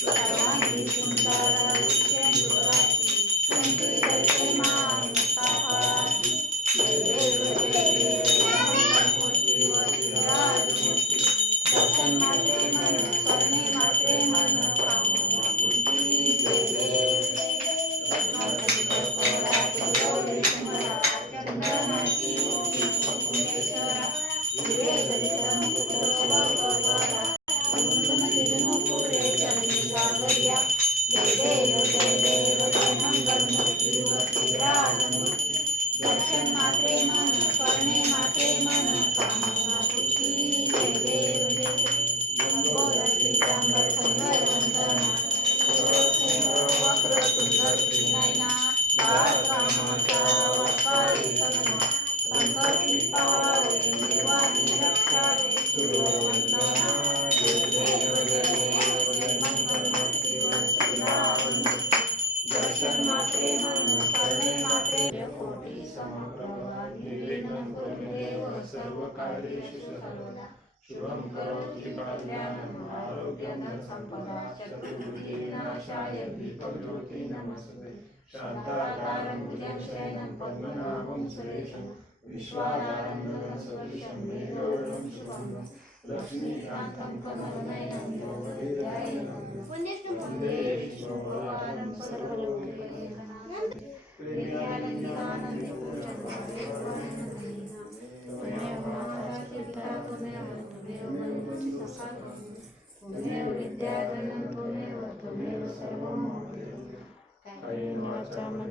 सर्वांगी सुंदर तुमची जैसे मान साहारी जय देव जय देव मंगलमूर्ती वज्राजमूर्ती दर्शन मात्रे मन करणे मात्रे मन कामना पूर्ती जय देव चंदनाची मुठी कुंडेश्वरा हिरे गलित मुकुट भगवरा कुंदन तिरुनु पुरे चरणी गागरिया जय देव जय मंगलमूर्ती वज्राजमूर्ती दर्शन मात्रे मन करणे मात्रे मन कामना पूर्ती जय देव जय पीतांबर संगर वंदना वक्र सुंदर श्रीनयना कामाचा वटपाळी सगना संकटी पावे निर्वाणी रक्षावे सूर्यवंदना जय देव जय मंगलमूर्ती वज्राजमूर्ती दर्शन मात्रे मन करणे मात्रे कोटी समप्रभा निर्विघ्नं कुरु देव सर्व कार्येषु सर्वदा शुभं करोति कल्याणम् आरोग्यं धनसम्पदा शत्रुबुद्धिविनाशाय विपत्ति नमस्ते शान्ताकारं भुजगशयनं पद्मनाभं सुरेशं विश्वाधारं गगनसदृशं मेघवर्णं शुभं लक्ष्मीकान्तं कमलनयनं योगविद्यायनं वन्दे विष्णुपादं सर्वलोकैकनाथं प्रेमानन्दे त्वमेव विद्याधनं त्वमेव सर्वं